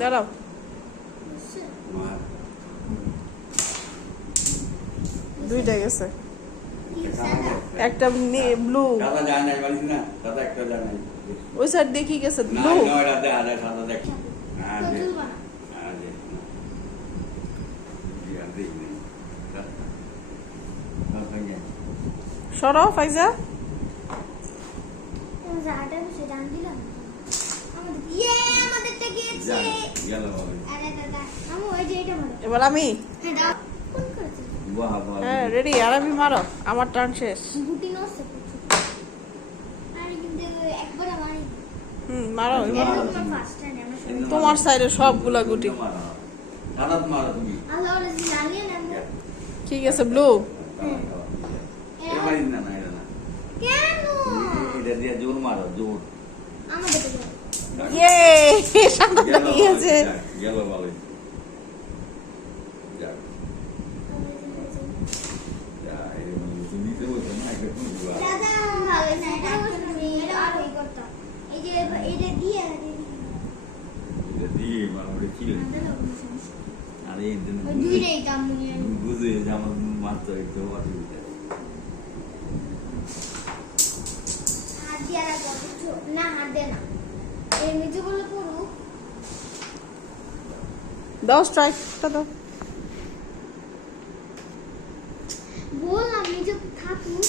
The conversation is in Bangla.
দাঁড়াও দুইটা গেছে একটা ব্লু ওই সাইড দেখি গেছে ব্লু সরো ফাইজা এবার আমি হ্যাঁ রেডি আর আমি মারো আমার টার্ন শেষ মারো তোমার সাইডে সবগুলা গুটি ঠিক আছে ব্লু সাদা গিয়েছে দাও স্ট্রাইকটা দাও বললাম নিজে থাকুন